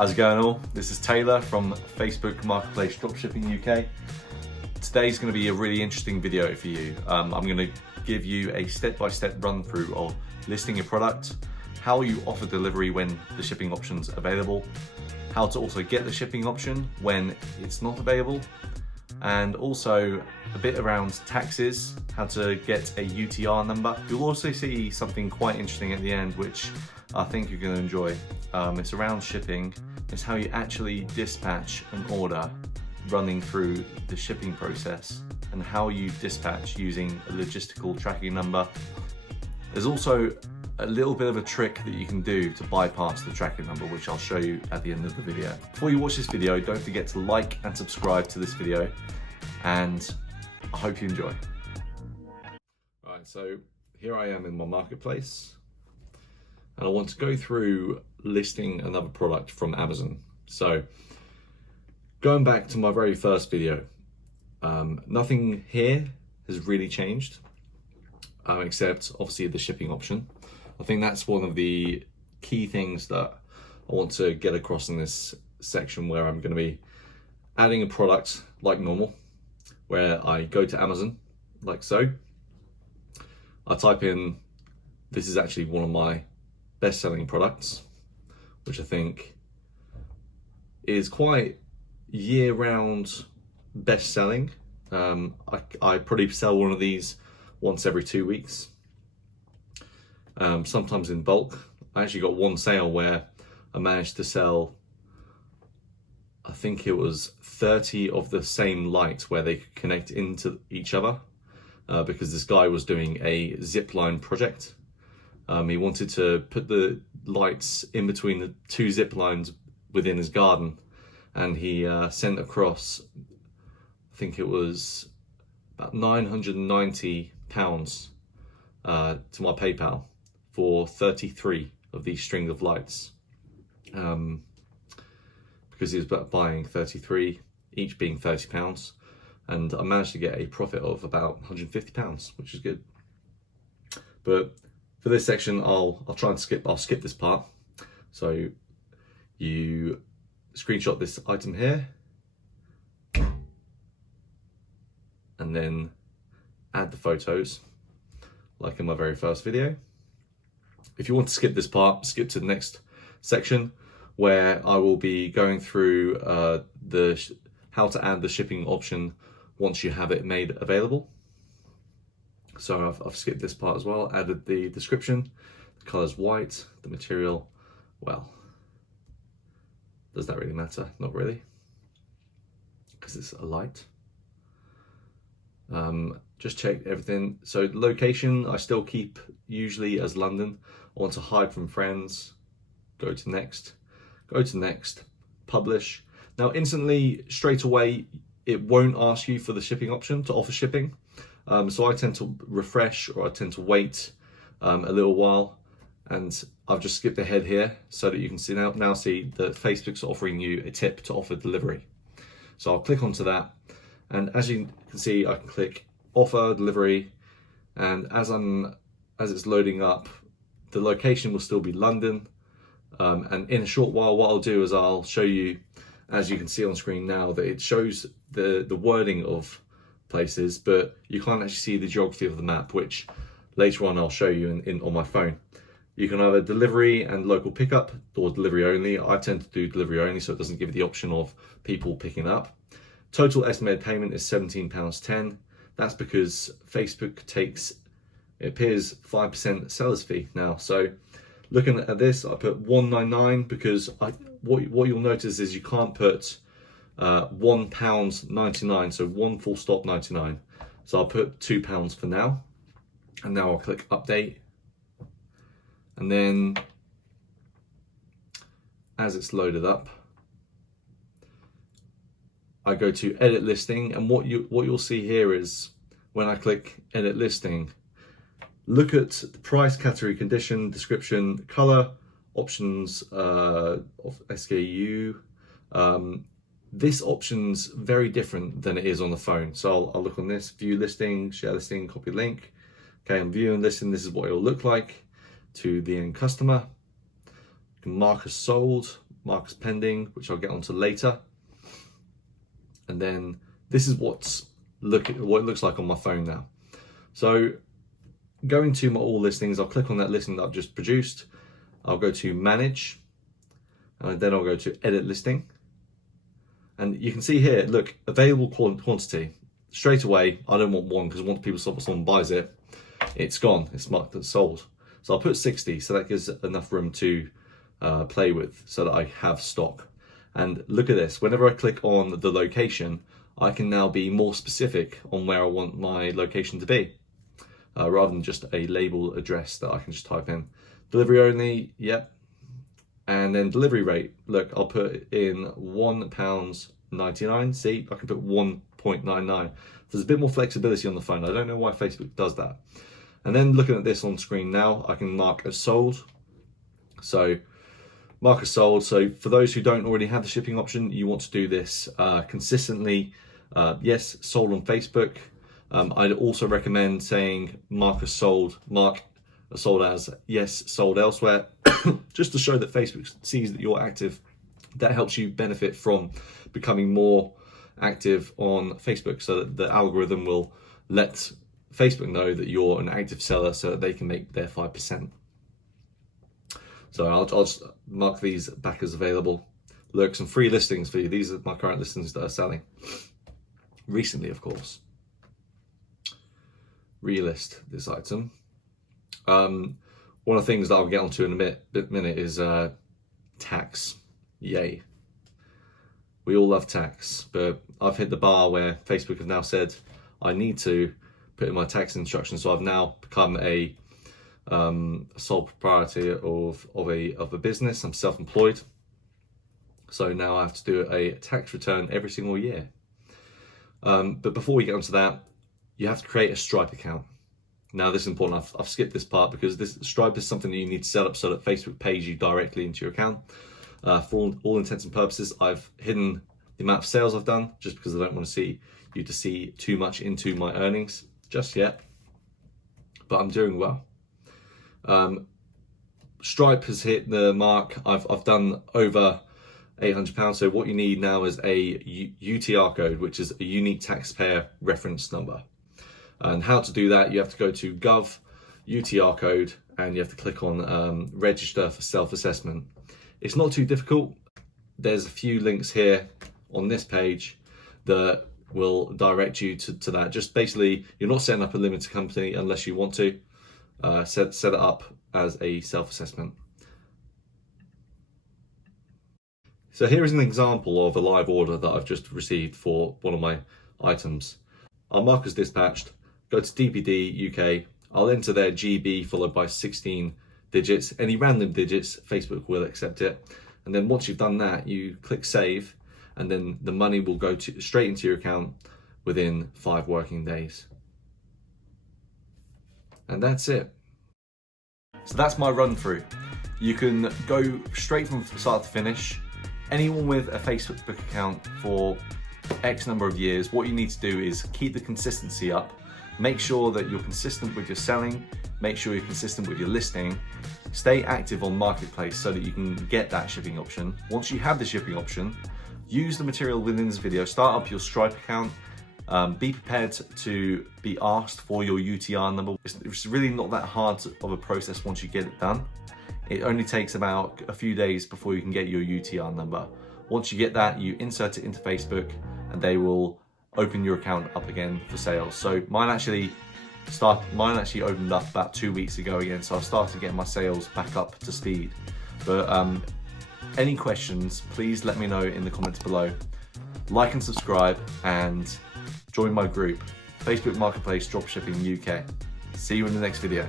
How's it going all? This is Taylor from Facebook Marketplace Dropshipping UK. Today's going to be a really interesting video for you. I'm going to give you a step-by-step run through of listing your product, how you offer delivery when the shipping option's available, how to also get the shipping option when it's not available, and also a bit around taxes, how to get a UTR number. You'll also see something quite interesting at the end, which I think you're going to enjoy. It's around shipping. It's how you actually dispatch an order running through the shipping process and how you dispatch using a logistical tracking number. There's also a little bit of a trick that you can do to bypass the tracking number, which I'll show you at the end of the video. Before you watch this video, don't forget to like and subscribe to this video, and I hope you enjoy. Right, so here I am in my marketplace, and I want to go through listing another product from Amazon. So going back to my very first video, nothing here has really changed, except obviously the shipping option. I think that's one of the key things that I want to get across in this section, where I'm going to be adding a product like normal, where I go to Amazon like so. I type in, this is actually one of my best-selling products, which I think is quite year-round best-selling. I probably sell one of these once every 2 weeks. Sometimes in bulk. I actually got one sale where I managed to sell, I think it was 30 of the same lights where they could connect into each other, because this guy was doing a zip line project. He wanted to put the lights in between the two zip lines within his garden, and he sent across, I think it was about £990 to my PayPal for 33 of these string of lights, because he was buying 33, each being £30, and I managed to get a profit of about £150, which is good. But for this section, I'll try and skip this part. So you screenshot this item here, and then add the photos, like in my very first video. If you want to skip this part, skip to the next section, where I will be going through how to add the shipping option once you have it made available. So I've skipped this part as well, added the description, the color's white, the material, well, does that really matter? Not really, because it's a light. Just check everything. So the location, I still keep usually as London. I want to hide from friends, go to next, publish. Now instantly, straight away, it won't ask you for the shipping option to offer shipping. So I tend to refresh, or I tend to wait a little while, and I've just skipped ahead here so that you can see now see that Facebook's offering you a tip to offer delivery. So I'll click onto that, and as you can see, I can click offer delivery, and as it's loading up, the location will still be London. And in a short while, what I'll do is I'll show you, as you can see on screen now, that it shows the wording of places, but you can't actually see the geography of the map, which later on I'll show you on my phone. You can either delivery and local pickup, or delivery only. I tend to do delivery only, so it doesn't give you the option of people picking up. Total estimated payment is £17.10. That's because Facebook takes, it appears, 5% seller's fee now. So looking at this, I put £1.99 because what you'll notice is you can't put £1.99, so one full stop 99. So I'll put £2 for now, and now I'll click update, and then as it's loaded up, I go to edit listing, and what you'll see here is when I click edit listing, look at the price, category, condition, description, color, options of SKU. This option's very different than it is on the phone. So I'll look on this, view listing, share listing, copy link. Okay, I'm viewing listing. This is what it'll look like to the end customer. You can mark as sold, mark as pending, which I'll get onto later. And then this is what it looks like on my phone now. So going to my all listings, I'll click on that listing that I've just produced. I'll go to manage, and then I'll go to edit listing. And you can see here, look, available quantity. Straight away, I don't want one because once someone buys it, it's gone, it's marked as sold. So I'll put 60, so that gives enough room to play with so that I have stock. And look at this, whenever I click on the location, I can now be more specific on where I want my location to be, rather than just a label address that I can just type in. Delivery only, yep. And then delivery rate, look, I'll put in £1.99. See, I can put 1.99. There's a bit more flexibility on the phone. I don't know why Facebook does that. And then looking at this on screen now, I can mark as sold. So mark as sold. So for those who don't already have the shipping option, you want to do this consistently. Yes, sold on Facebook. I'd also recommend saying mark as sold as yes, sold elsewhere, just to show that Facebook sees that you're active. That helps you benefit from becoming more active on Facebook, so that the algorithm will let Facebook know that you're an active seller so that they can make their 5%. So I'll just mark these back as available. Look, some free listings for you. These are my current listings that are selling. Recently, of course. Relist this item. One of the things that I'll get onto in a minute is tax. Yay. We all love tax, but I've hit the bar where Facebook have now said I need to put in my tax instructions. So I've now become a sole proprietor of a business. I'm self-employed. So now I have to do a tax return every single year. But before we get onto that, you have to create a Stripe account. Now this is important. I've skipped this part because Stripe is something that you need to set up so that Facebook pays you directly into your account. For all intents and purposes, I've hidden the amount of sales I've done just because I don't want to see too much into my earnings just yet. But I'm doing well. Stripe has hit the mark. I've done over £800. So what you need now is a UTR code, which is a unique taxpayer reference number. And how to do that, you have to go to Gov, UTR code, and you have to click on register for self-assessment. It's not too difficult. There's a few links here on this page that will direct you to that. Just basically, you're not setting up a limited company unless you want to. Set it up as a self-assessment. So here is an example of a live order that I've just received for one of my items. I'll mark as dispatched, go to DPD UK, I'll enter their GB followed by 16 digits. Any random digits, Facebook will accept it. And then once you've done that, you click save, and then the money will go straight into your account within 5 working days. And that's it. So that's my run through. You can go straight from start to finish. Anyone with a Facebook account for X number of years, what you need to do is keep the consistency up. Make sure that you're consistent with your selling. Make sure you're consistent with your listing. Stay active on Marketplace so that you can get that shipping option. Once you have the shipping option, use the material within this video. Start up your Stripe account. Be prepared to be asked for your UTR number. It's really not that hard of a process once you get it done. It only takes about a few days before you can get your UTR number. Once you get that, you insert it into Facebook and they will open your account up again for sales. So mine actually opened up about 2 weeks ago again, so I started getting my sales back up to speed. But any questions, please let me know in the comments below. Like and subscribe and join my group, Facebook Marketplace Dropshipping UK. See you in the next video.